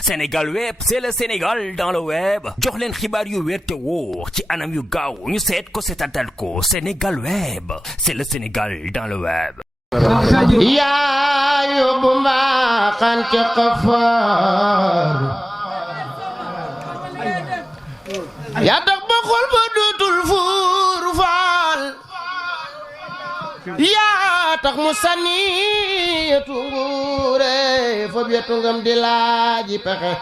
Sénégal web c'est le Sénégal dans le web jox leen xibaar yu wér te wóor ci anam yu gaaw ñu seet ko seetatal ko Sénégal web c'est le Sénégal dans le web. yaa yóbbu mbaaxaan ca Kafaar yaa tax ba xol ba dootul fuur faal yaa tax mu sànni yetu nguure foofu yetu ngam di laaji pexe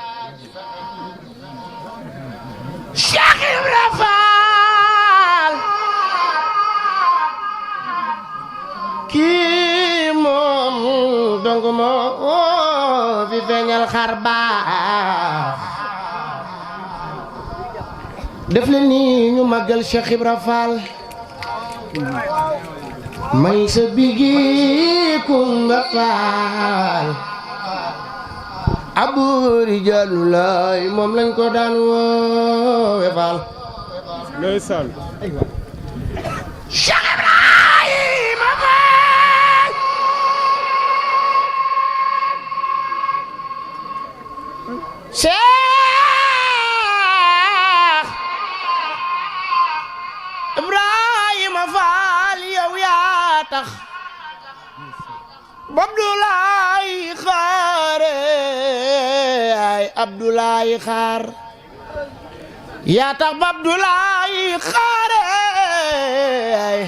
Cheikh Ibra Faal kii moom dong moo fi feeñal xar baax def leen ni ñu màggal Cheikh Ibra Fall may sa bigi Kumba Fall Abu Rijaalu Laay moom lañ ko daan woowe Fall ndeysaan Cheikh Ibrahima Fall Cheikh Ibrahima Fall yow yaa tax Abdoulaye xaare ay Abdoulaye xaar yaa tax Abdoulaye xaare ay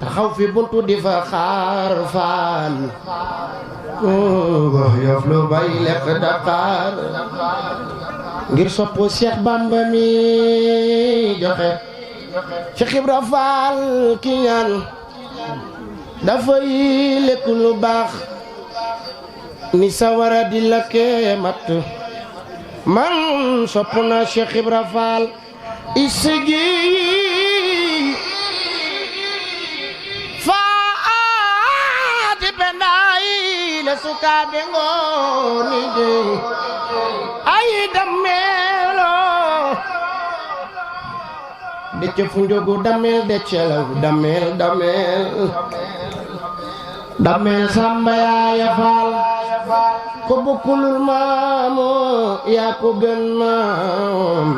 taxaw fi buntu di fa xaar Faal wax yof lu bay lekk Dakar ngir soppu Cheikh Bamba mi joxe Cheikh Ibra Fall ki ñaan dafay lekk lu baax ni sawara di lakke mat man sopp na Cheikh Ibra Fall isigi faati pendaay la sukaabe ngooni de ay dammeelo de ce fu njogu dammel de celaw dammel Samba Yaaya Faal ko bokkulul maamu yaa ko gën maam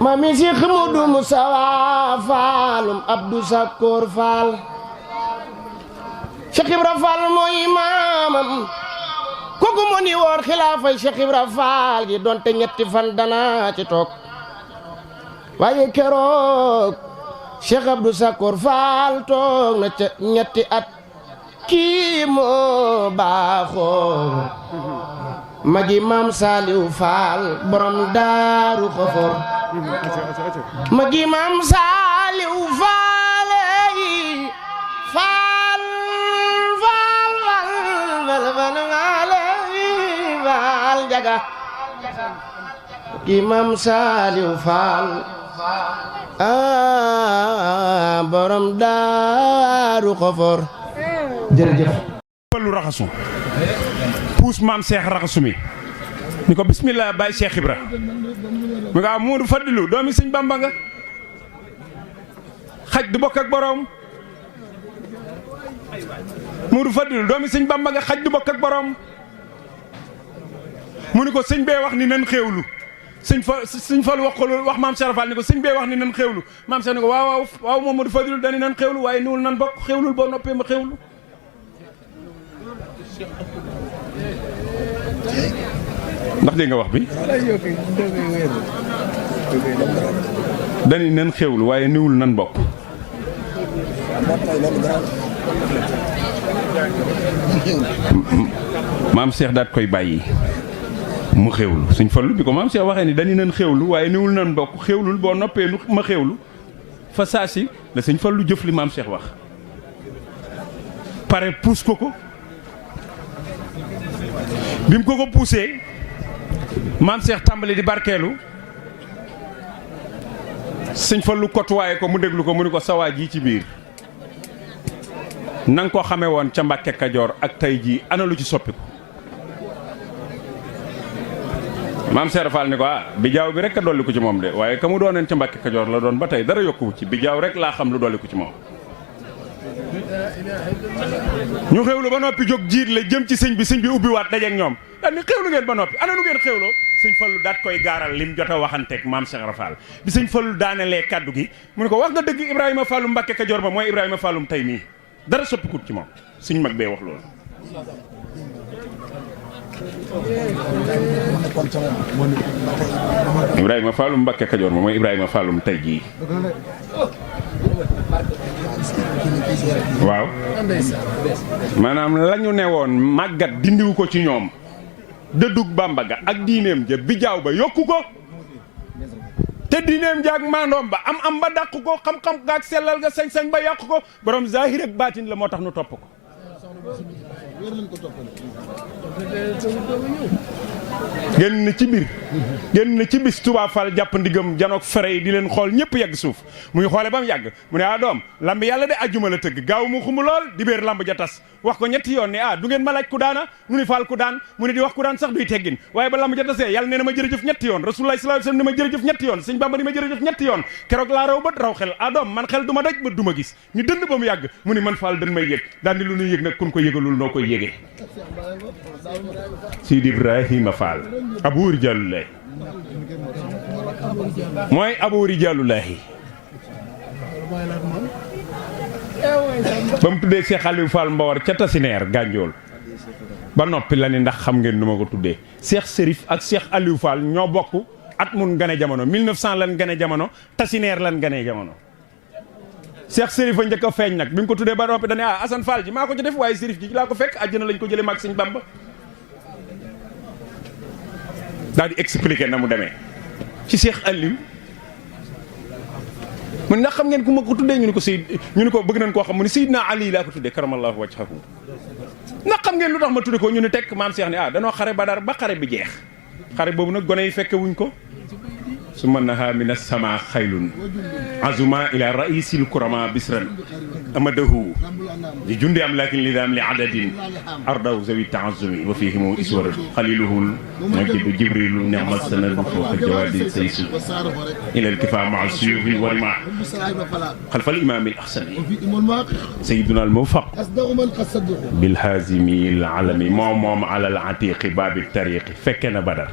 mami Cheikh Modou Moussa Faalum Abdou Sakor Faal Cheikh Ibra Faal mooy maamam kooku moo ni woor xilaafay Cheikh Ibra Faal gi donte ñetti fan dana ci toog waaye keroog Cheikh Abdou Sakor Faal toog na ca ñetti at kii moo baaxoo magi maam Saliou Faal borom Daaru Xofor magi maam Saliou Faal Faal Faal jaga magi maam Saliou Faal borom Daaru Xofor jërëjëf lu raxasu puus maam Cheikh raxasu mi ni ko bismillah Baye Cheikh Ibra mi nga Moodu Fadilu doomi Sëñ Bamba nga xaj du bokk ak borom Moodu Fadilu doomi Sëñ Bamba nga xaj du bokk ak borom mu ni ko sëñ bee wax ni nan xéewlu sëñ Fall wax ko wax maam Cheikh Fall ni ko sëñ bee wax ni nan xéewlu maam Cheikh ni ko waaw moom Moodu Fadilu dani nan xéewlu waaye niwul nan bokk xéewlul boo noppee ma xéewlu ndax dégg nga wax bi dani nan xéewlu waaye niwul nan bokk maam Cheikh daat koy bàyyi mu xéewlu Sëñ Fallu bi ko maam Cheikh waxee ni dani nan xéewlu waaye niwul nan bokk xéewlul boo noppee nu ma xéewlu fa saasi la Sëñ Fallu jëf li maam Cheikh wax pare puus ko bi mu ko poussé maam Cheikh tàmbali di barkeelu Sëñ Fallu kotuwaaye ko mu déglu ko mu ni ko sawaa ji ci biir na nga ko xamee woon ca Mbàkke Kajoor ak tey jii ana lu ci soppiku maam Cheikh Fall ni ko bi jaaw bi rek a dolli ko ci moom de waaye ka mu dooneen ca Mbàkke Kajoor la doon ba tey dara yokkuwu ci bi jaaw rek laa xam lu dolli ko ci moom ñu xewlu ba noppi jóg jiit la jëm ci sëñ bi ubbiwaat dajeeg ñoom daal ni xewlu ngeen ba noppi ana nu ngeen xewloo sëñ Fallu daat koy gaaral lim jot a waxanteeg maam Cheikh Ibra Fall bi sëñ Fallu daanelee kaddu gi mu ne ko wax nga dëgg Ibrahima Fallum Mbàkke Kajoor ba mooy Ibrahima Fallum tey nii dara soppikut ci moom suñ mag bee wax loolu. Ibrahima Fallum Mbàkke Kajoor ba mooy Ibrahima Fallum tey jii. waaw maanaam la ñu ne woon màggat dindiwu ko ci ñoom dëddug Bàmba ga ak diineem ja bijaaw ba yokku ko te diineem ja ak maandoom ba am ba dàq ko xam-xam ga ak sellal ga sañ-sañ ba yàq ko borom zahir ak baatin la moo tax nu topp ko génn na ci biir génn na ci bis Touba Fall jàpp ndigam janook fere yi di leen xool ñëpp yegg suuf muy xoole ba mu yàgg mu ne doom lamb yàlla de ajjuma la tëgg gaaw mu xumu lool di béer lamb ja tas wax ko ñetti yoon ne du ngeen ma laaj ku daana mu ni Fall ku daan mu ne di wax ku daan sax duy teggin waaye ba lamb ja tasee yàlla nee na ma jërëjëf ñetti yoon Rasulullah sallallahu alayhi wasallam ne ma jërëjëf ñetti yoon sëñ Bamba ni ma jërëjëf ñetti yoon keroog laa raw bët raw xel doom man xel du ma daj bët du ma gis ñu dënd ba mu yàgg mu ni man Fall dañ may yëg daan di lu ñuy yëg nag kun ko yëgalul noo koy yëgee Sidi Ibrahima Fall Abou Rijaalullahi mooy Abou Rijaalullahi ba mu tuddee Cheikh Aliou Fall Mbawar ca Tasineer Gànjool ba noppi la ni ndax xam ngeen nu ma ko tuddee Cheikh Serif ak Cheikh Aliou Fall ñoo bokk at mun gane jamono 1900 lan gane jamono Tasineer lan gane jamono Cheikh Serif a njëkk a feeñ nag bi mu ko tuddee ba noppi dañu Assane Fall ji maa ko ci def waaye Serif ji laa ko fekk àjjana lañ ko jëlee maag sëñ Bamba daal di expliquer na mu demee ci Cheikh Aliou mu ndax xam ngeen ku ma ko tuddee ñu ni ko bëgg nañ koo xam mu ni Seydina Ali laa ko tuddee karamallahu wajhahu ndax xam ngeen lu tax ma tudde ko ñu ni tekk maam Cheikh ni danoo xare Badar ba xare bi jeex xare boobu nag gone yi fekke wuñ ko su mën naha min as-sama xaylun azuma ila raisil kurama bisran amadahu li jundi am lakin lidam li adadin ardaw zawi taazumi wa fihim iswar xaliluhul majidu jibrilu ni'ma sanadu fawqa jawadi saysu ila alkifa maa suyufi warima xalfa al-imam al-ahsani sayyiduna al-muwafaq bilhazimi al-alami moom ala al-atiqi babi tariqi fekke na Badar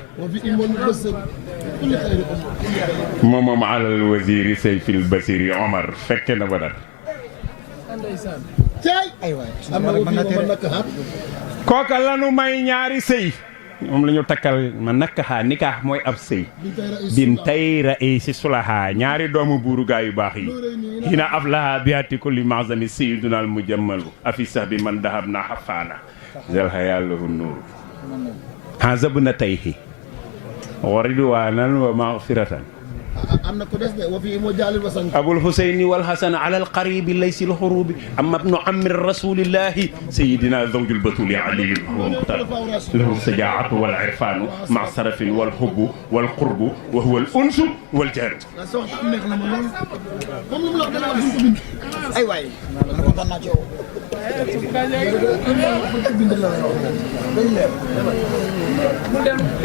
moom alal waziri sayfil basiri Omar fekke na Badar kooka lanu may ñaari sëy moom la ñu takkal ma nakkaxaa nikaax mooy ab sëy bin tay raisi sulaha ñaari doomu buuru gaa yu baax yi hina aflaha biati kulli mazami sayyiduna al mujammalu afi sax bi man dahab na xafaana zalha yàllahu nuuru ha zabna tayhi wa ridwanan wa maghfiratan am na ko des de wa fi mo jalil wasan abul husayni wal hasan ala al qarib laysi al hurubi amma ibnu ammi rasulillahi sayyidina zawjul batuli ali huwa muqtar lahu sajaatu wal irfanu ma sarafin wal hubbu wal qurbu wa huwa al unsu wal jahr so am neex na ma lool comme lu la dala wax ko bind ay waay man ko tan na ci yow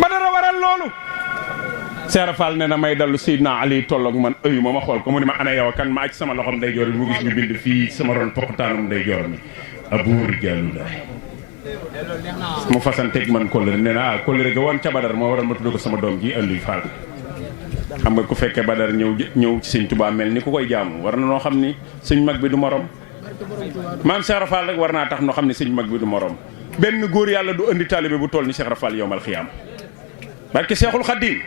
ba dara waral loolu Seera Fall ne na may dallu Seydina Ali tolloog man ëyu ma xool ko mu ne ma ana yow kan ma aj sama loxom day joor bi mu gis ñu bind fii sama ron poqtaanum day joor mi Abou Rijaalullahi mu fasanteeg man kóllëre nee na kóllëre ga woon ca Badar moo waral ma tudd ko sama doom ji Aliou Fall xam nga ku fekkee Badar ñëw ci sëñ Tuubaa mel ni ku koy jaamu war na noo xam ni sëñ mag bi du morom maam Seera Fall rek war naa tax noo xam ni sëñ mag bi du morom benn góor yàlla du andi taalibe bu toll ni Cheikh Rafal yowmal xiyaam barke Cheikhul Khadim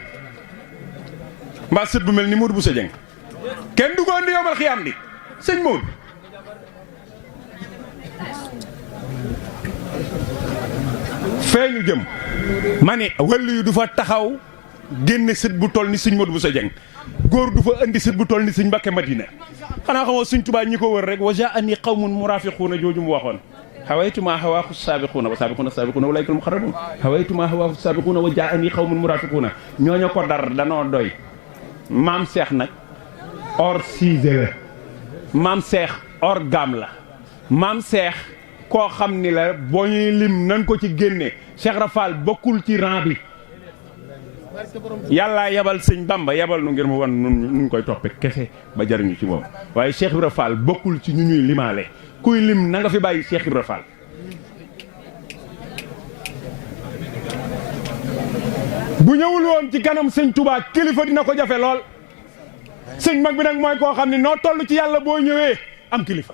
mbaa sët bu mel ni Modou Bousso Dieng kenn du ko andi yowmal xiyaam di sëñ Modou fee ñu jëm ma ne wàllu yu du fa taxaw génne sët bu toll ni sëñ Modou Bousso Dieng góor du fa andi sët bu toll ni sëñ Mbakke Madina xanaa xamoo sëñ Tuubaa ñi ko wër rek wa jaa'anii qawmun muraafiquuna jooju mu waxoon hawaytu maa hawaahu saabiquuna wa saabiquuna saabiquuna ulaa'ika al-muqarrabuun hawaytu maa hawaahu saabiquuna wa jaa'anii qawmun muraafiquuna ñooñu ko dar danoo doy maam Cheikh nag or siise la maam Cheikh or gaam la maam Cheikh koo xam ni la boo ñuy lim nan ko ci génne Cheikh Rafal bokkul ci rang bi yàlla yabal sëñ Bamba yabal nu ngir mu wan nun koy toppe kese ba jariñu ci moom waaye Cheikh Ibra Fall bokkul ci ñu ñuy limaale kuy lim na nga fi bàyyi Cheikh Ibra Fall. bu ñëwul woon ci kanam sëñ Touba kilifa dina ko jafe lool sëñ mag bi nag mooy koo xam ne noo toll ci yàlla boo ñëwee am kilifa.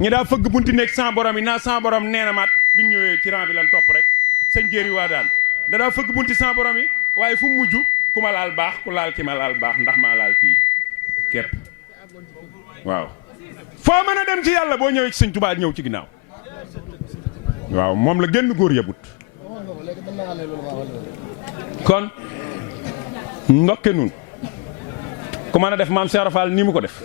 ñi daa fëgg bunti nekk sans borom yi naa sans borom nee na maat bi ñu ñëwee ci rang bi lan topp rek sëñ jéeri waa daan da daa fëgg bunti sans borom yi waaye fu mu mujj ku ma laal baax ku laal ki ma laal baax ndax maa laal kii képp waaw. foo mën a dem ci yàlla boo ñëwee ci sëñ Touba ñëw ci ginnaaw waaw moom la génn góor yabut kon ndokke nun ku mën a def maam Cheikh Fall nii mu ko def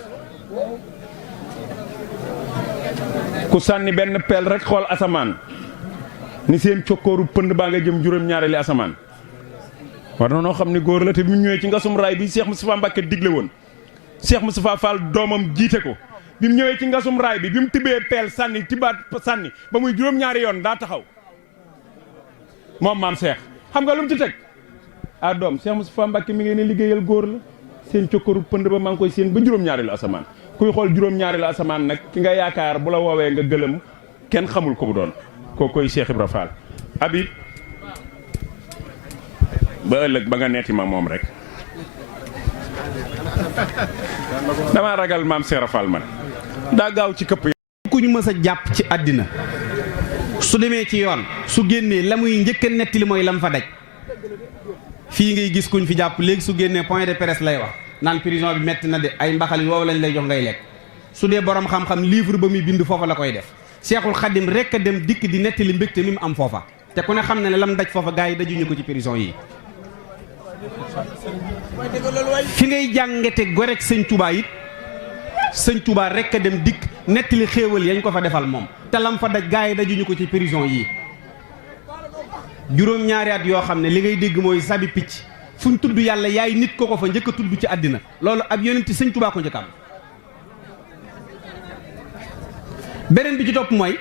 ku sànni benn peel rek xool asamaan ni seen cokkooru pënd baa nga jëm juróom-ñaareeli asamaan war na noo xam ni góor la te bi mu ñëwee ci ngasum raay bi Cheikh Moustapha Mbacké digle woon Cheikh Moustapha Fall doomam jiite ko bi mu ñëwee ci ngasum raay bi mu tibbee peel sànni tibbaat sànni ba muy juróom-ñaari yoon daa taxaw moom maam Cheikh xam nga lu mu ci teg ah doom Cheikh Moustapha Mbacké mi ngeen ne liggéeyal góor la seen cokkooru pënd ba maa ngi koy seen ba juróom-ñaareelu asamaan kuy xool juróom-ñaareelu asamaan nag ki nga yaakaar bu la woowee nga gëlëm kenn xamul ko bu doon koo koy Cheikh Ibra Fall Habib ba ëllëg ba nga netti ma moom rek damaa ragal maam Cheikh Ibra Fall man daa gaaw ci këpp ku ñu mës a jàpp ci àddina su demee ci yoon su génnee la muy njëkk a nettali mooy lam fa daj fii ngay gis kuñ fi jàpp léegi su génnee point de presse lay wax naan prison bi metti na de ay mbaxal yi woowu lañ lay jox ngay lekk su dee borom xam-xam livre ba muy bind foofa la koy def Seexul Xadim rek a dem dikk di nettali mbégte mi mu am foofa te ku ne xam na ne lam daj foofa gars yi dajuñu ko ci prison yi fi ngay jàngete gorek sëñ Touba it sëñ Touba rek a dem dikk nettali xéewal yañ ko fa defal moom te lam fa daj gars yi dajuñu ko ci prison yi juróom-ñaari at yoo xam ne li ngay dégg mooy sabi picc fuñ tudd yàlla yaay nit ko fa njëkk a tudd ci àddina loolu ab yonent sëñ Touba ko njëkk am beneen bi ci topp mooy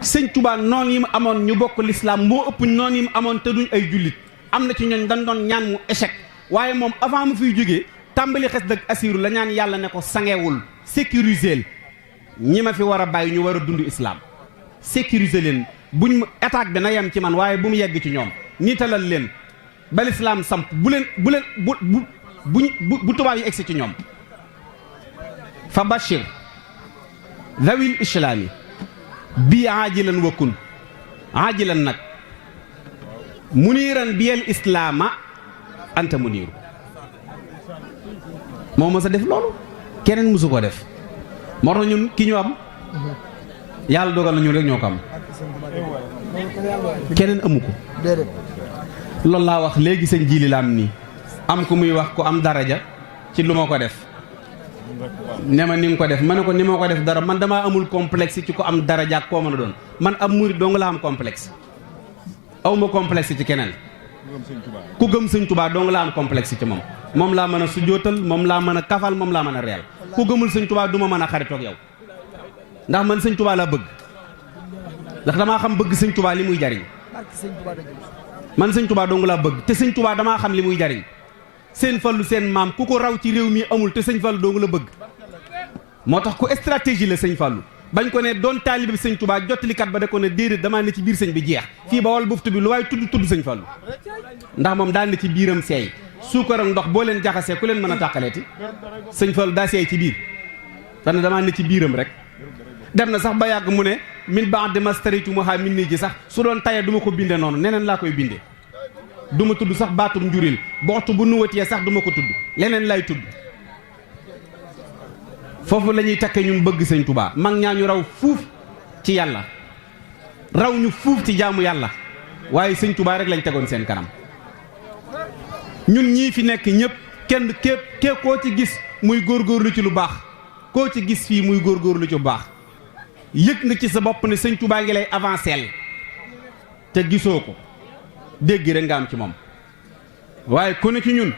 sëñ Touba noonu yi mu amoon ñu bokk lislaam moo ëpp noonu yi mu amoon te duñ ay jullit am na ci ñooñ dañ doon ñaan mu échec waaye moom avant mu fiy jógee tàmbali xes dëgg assiru la ñaan yàlla ne ko sangewul sécuriser ñi ma fi war a bàyyi ñu war a dund islam sécuriser leen buñ attaque bi na yem ci man waaye bu mu yegg ci ñoom niitalal leen ba lislaam samp bu tubaab yi egsi ci ñoom fa bashir zawil islaami bii aajilan wakkun aajilan nag muniiran biyel islaama anta muniiru moo mës a def loolu keneen mësu ko def moo tax ñun ki ñu am yàlla dogal na ñun rek ñoo ko am keneen amu ko loolu laa wax léegi sëñ Jili la am nii am ku muy wax ku am daraja ci lu ma ko def ne ma ni nga ko def ma ne ko ni ma ko def dara man damaa amul complexe ci ko am daraja ak koo mën a doon man am murit dong laa am complexe awma complexe ci keneen ku gëm sëñ Touba dong laa am complexe ci moom laa mën a sujjóotal moom laa mën a kafal moom laa mën a reel ku gëmul sëñ Touba du ma mën a xaritoog yow ndax man sëñ Touba laa bëgg ndax damaa xam bëgg sëñ Touba li muy jariñ man sëñ Touba dong laa bëgg te sëñ Touba damaa xam li muy jariñ seen fallu seen maam ku ko raw ci réew mi amul te sëñ fallu dong la bëgg moo tax ku stratégie la sëñ fallu bañ ko ne doon taalibe bi sëñ Touba jottalikat ba da ko ne déedéet damaa ne ci biir sëñ bi jeex fii ba wal buftu bi lu waaye tudd sëñ fallu ndax moom daa ne ci biiram seey suukar ak ndox boo leen jaxasee ku leen mën a tàqaleeti sëñ fallu daa seey ci biir dana damaa ne ci biiram rek dem na sax ba yàgg mu ne min ba'di mastaritu muha min nii ji sax su doon tayee du ma ko binde noonu neneen laa koy binde du ma tudd sax baatum njuril boxtu bu nuwatiyee sax du ma ko tudd leneen lay tudd foofu la ñuy takke ñun bëgg sëñ Touba mag ñaa ñu raw fuuf ci yàlla raw ñu fuuf ci jaamu yàlla waaye sëñ Touba rek lañ tegoon seen kanam ñun ñii fi nekk ñëpp kenn képp koo ci gis muy góorgóorlu ci lu baax koo ci gis fii muy góorgóorlu ci lu baax yëg nga ci sa bopp ne sëñ Touba ngi lay avanceel te gisoo ko dégg rek nga am ci moom waaye ku ne ci ñun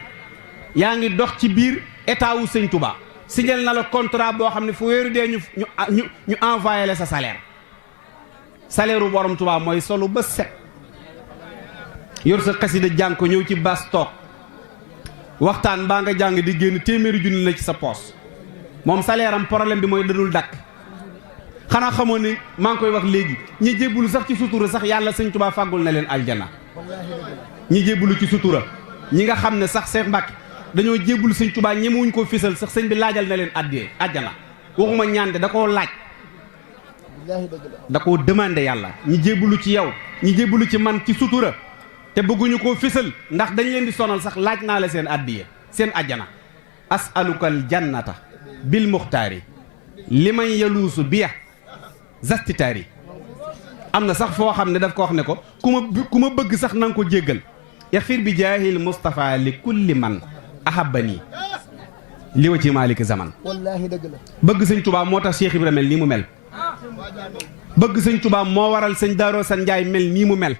yaa ngi dox ci biir état wu sëñ Touba signal na la contrat boo xam ne fu wéeru dee ñu envoyé la sa salaire u borom Touba mooy solu ba set yor sa xasida jàng ko ñëw ci bas toog waxtaan baa nga jàng di génn téeméeri junni la ci sa poos moom salaire am problème bi mooy dadul dakk xanaa xamoon ne maa ngi koy wax léegi ñi jébbalu sax ci sutura sax yàlla sëñ Tuubaa fàggul na leen aljana ñi jébbalu ci sutura ñi nga xam ne sax Seex Mbàkke dañoo jébbalu sëñ Tuubaa ñemewuñ koo fisal sax sëñ bi laajal na leen addiyee àjjana waxuma ñaande da koo laaj da koo demandé yàlla ñi jébbalu ci yow ñi jébbalu ci man ci sutura te bëgguñu koo fisal ndax dañ leen di sonal sax laaj naa la seen addiyee seen àjjana as'alukal jannata bil muxtaari liman yaluusu biya zastitaari am na sax foo xam ne daf ko wax ne ko ku ma bëgg sax na nga ko jéggal yaxfir bi jaahil Mustafa li kulli man ahabbani li wa ci Malik zaman wallaahi dëgg la bëgg sëñ Tuubaa moo tax Cheikh Ibra mel nii mu mel bëgg sëñ Tuubaa moo waral sëñ Daaroo San Njaay mel nii mu mel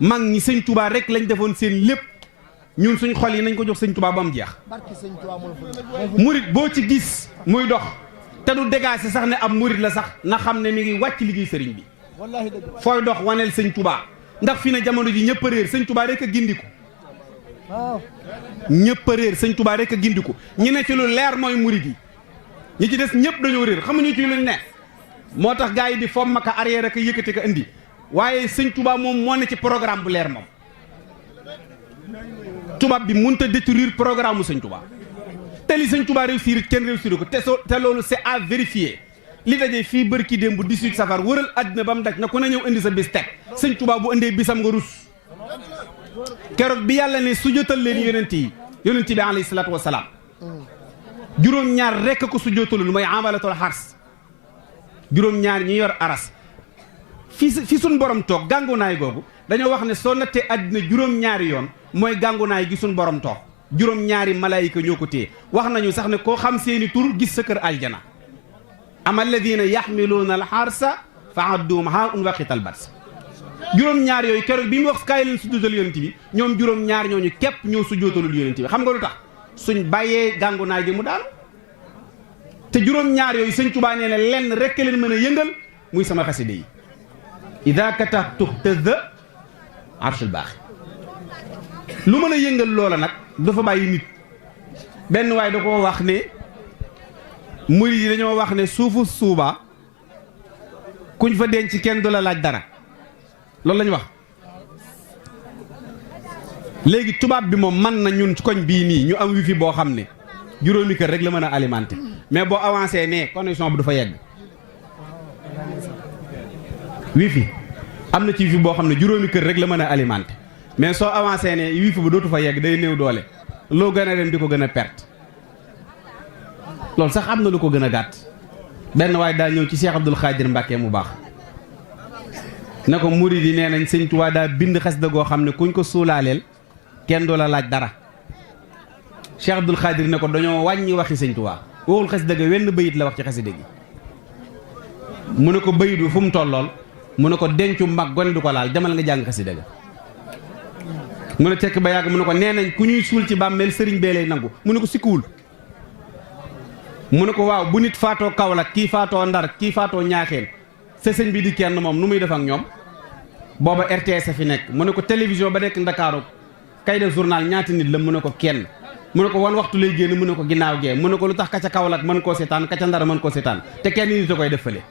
mag ñi sëñ Tuubaa rek lañ defoon seen lépp ñun suñ xol yi nañ ko jox sëñ Tuubaa ba mu jeex murit boo ci gis muy dox te du dégaase sax ne ab murit la sax na xam ne mi ngi wàcc liggéey sëriñ bi fooy dox waneel sëñ Tuubaa ndax fi na jamono ji ñëpp a réer sëñ Tuubaa rek a gindiku ñëpp a réer sëñ Tuubaa rek a gindiku ñi ne ci lu leer mooy murit yi ñi ci des ñëpp dañoo réer xamuñu ci luñ ne moo tax gars yi di fomm ka arrière ak yëkkati ka indi waaye sëñ Tuubaa moom moo ne ci programme bu leer moom tubaab bi mënut a détruire programme mu sëñ Tuubaa te li sëñ Tuubaa réussir kenn réussir ko te loolu c'est à vérifier li daje fii bërki démb bu 18 safar wëral àddina ba mu daj na ku ne ñëw indi sa bis teg sëñ Tuubaa bu indee bisam nga rus keroog bi yàlla ne sujjóotal leen yonent bi alayhi salaatu wa salaam juróom-ñaar rekk ko sujjóotalul mooy amalatul xars juróom-ñaar ñi yor aras fi suñ borom toog gàngunaay googu dañoo wax ne soo nattee àddina juróom-ñaari yoon mooy gàngunaay gi suñ borom toog juróom-ñaari malaayika ñoo ko téye wax nañu sax ne koo xam seeni tur gis sa kër aljana ama alladina yaxmiluuna alxarsa fa adduum haa un waqital bats juróom-ñaar yooyu keroog bi mu wax kaay leen sujjóotal yonent bi ñoom juróom-ñaar ñooñu képp ñoo sujjóotalul yonent bi xam nga lu tax suñ bàyyee gàngunaay gi mu daanu te juróom-ñaar yooyu sëñ Tuubaa nee ne lenn rekk leen mën a yëngal muy sama xaside yi ida katabtu tëdda arshul baaxi lu mën a yëngal loola nag dafa bàyyi nit benn waay da ko wax ne murid yi dañoo wax ne suufu suuba kuñ fa denc kenn du la laaj dara loolu la ñu wax léegi tubaab bi moom man na ñun koñ bii nii ñu am wifi boo xam ne juróomi kër rek la mën a alimenter mais boo avancé ne connexion bi du fa yegg wifi am na ci wifi boo xam ne juróomi kër rek la mën a alimenter mais soo avancé ne wifi ba dootu fa yegg day néew doole loo gën a dem di ko gën a perte loolu sax am na lu ko gën a gàtt benn waaye daa ñëw ci Cheikh Abdoul Khadir Mbacke mu baax ne ko murid yi nee nañ sëñ Tuubaa daa bind xasida goo xam ne kuñ ko suulaaleel kenn du la laaj dara Cheikh Abdoul Khadir ne ko dañoo wàññi waxi sëñ Tuubaa waxul xasida ga wenn bayit la wax ci xasida gi mu ne ko bayit wi fu mu tollool mu ne ko dencu mag gone du ko laal demal nga jàng xasida ga mu ne tekk ba yàgg mu ne ko nee nañ ku ñuy suul ci bàmmeel sëriñ bee lay nangu mu ne ko sikkuwul mu ne ko waaw bu nit faatoo Kaolack kii faatoo Ndar kii faatoo Ñaaxeen sa sëñ bi di kenn moom nu muy def ak ñoom booba RTS fi nekk mu ne ko télévision ba nekk Ndakaaru kay def journal ñaata nit la mu ne ko kenn mu ne ko wan waxtu lay génn mu ne ko ginnaaw gee mu ne ko lu tax ka ca Kaolack mën koo seetaan ka ca Ndar mën koo seetaan te kenn nit a koy def fële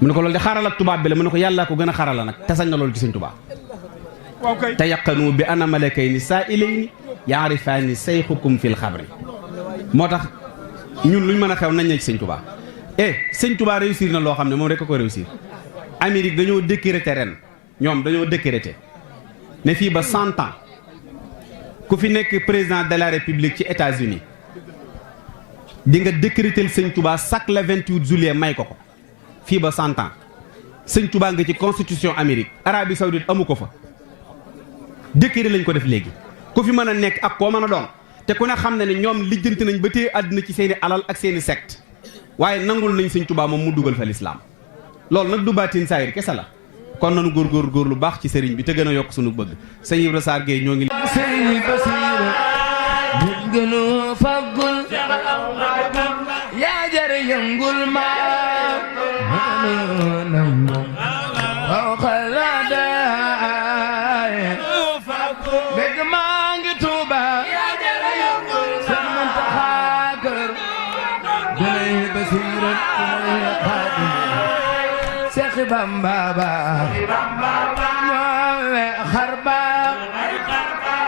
mu ne ko loolu de xaaral ak tubaab bi la mu ne ko yàllaa ko gën a xarala nag te sañ na loolu ci sëñ Tuubaa te yaqanu bi ana malakayni saa ilayni yaarifaani sayxukum fil xabri moo tax ñun luñ mën a xew nañ ne ci sëñ Tuubaa sëñ Tuubaa réussir na loo xam ne moom rek ko réussir Amérique dañoo décréter ren ñoom dañoo décréter ne fii ba 100 ans ku fi nekk président de la république ci États-Unis di nga décréter sëñ Tuubaa chaque le 28 juillet may ko fii ba 100 ans sëñ Tuubaa nga ci constitution Amérique Arabie Saoudite amu ko fa décret lañ ko def léegi ku fi mën a nekk ak koo mën a doon te ku ne xam ne ne ñoom lijjanti nañ ba téye àddina ci seeni alal ak seeni secte waaye nangul nañ sëñ Tuubaa moom mu dugal fa lislaam loolu nag du baatin saayir kese la kon nanu góor lu baax ci sëriñ bi te gën a yokk sunu bëgg sëñ Ibra Sarr Gueye ñoo ngi sëriñ Basiru gënu faggul yaa jar yëngul ma dégg maa ngi Tuuba sëriñ Muntaxa kër gënu Basiru baax ñoowe xar baax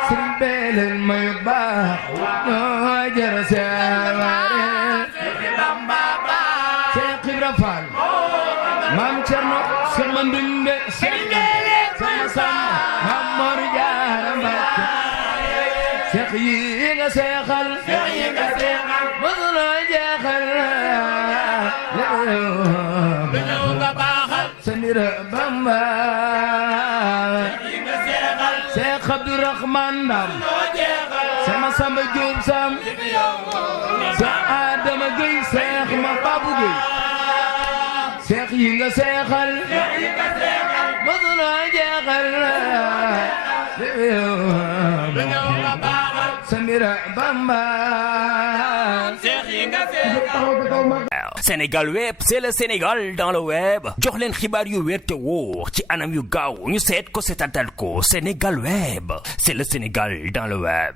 sëriñ beelen mayu baax ñoo jara seewaare Seex Ibra Faal Maam Cerno sama ndumbe sama sama Maam Mor Jaara Mbàkke seex yi nga seexal mësula jeexal ñëw nga baaxal sa mbir Bamba Seex Abdurahmaan Ndam sama Samba Jóob Sam sa Adama Gey seex ma Babu Gey seex yi nga seexal mësula jeexal Samira Bamba Sénégal web c'est le Sénégal dans le web jox leen xibaar yu wér te wóor ci anam yu gaaw ñu seet ko seetatal ko Sénégal web c'est le Sénégal dans le web